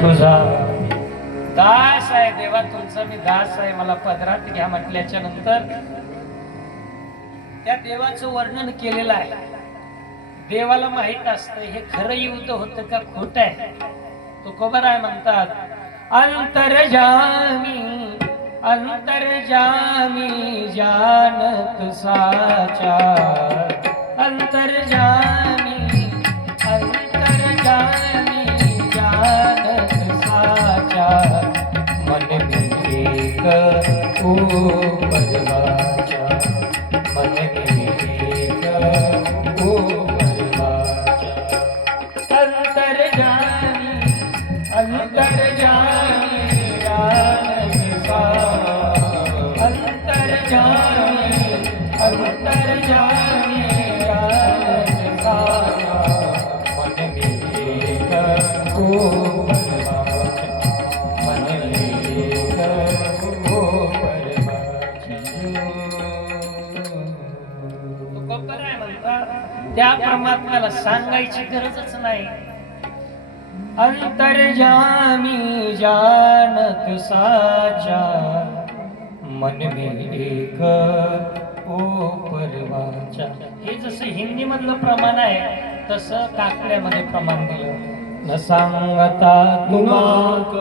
तुझा दास आहे देवा, तुमचा मी दास आहे, मला पदरात घ्या म्हटल्याच्या नंतर त्या देवाचं वर्णन केलेलं आहे. देवाला माहित असतं हे खरं युद्ध होतं का खोट आहे. तुकोबराय म्हणतात, अंतर्जामी अंतर्जामी जानत साचार, अंतर्जामी अंतर्जामी जानत साचार, मन में एक परवाचा, मन में एक परवाचा, अंतर्जामी अंतर्जामी जानत साचार, अंतर्जामी अंतर्जामी जानत साचार, मन में एक परवाचा, मन में एक परवाचा. तुकोबराय म्हणतात त्या परमात्म्याला सांगायची गरजच नाही. अंतर्जामी जानत साचा, मन में एक परवाचा. हे जसं हिंदी मधलं प्रमाण आहे तसं काकड्यामध्ये प्रमाण दिलं. न सांगता तुम्हा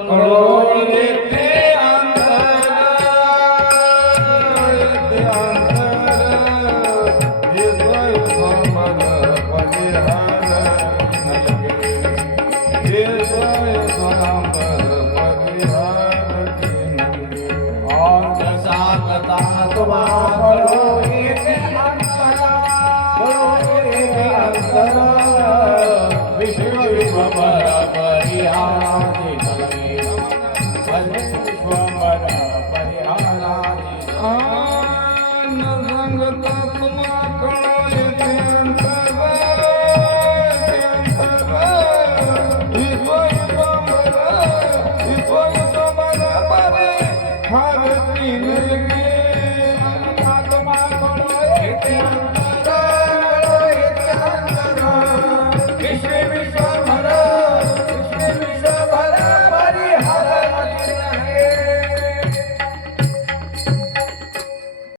कळोरे ते विश्व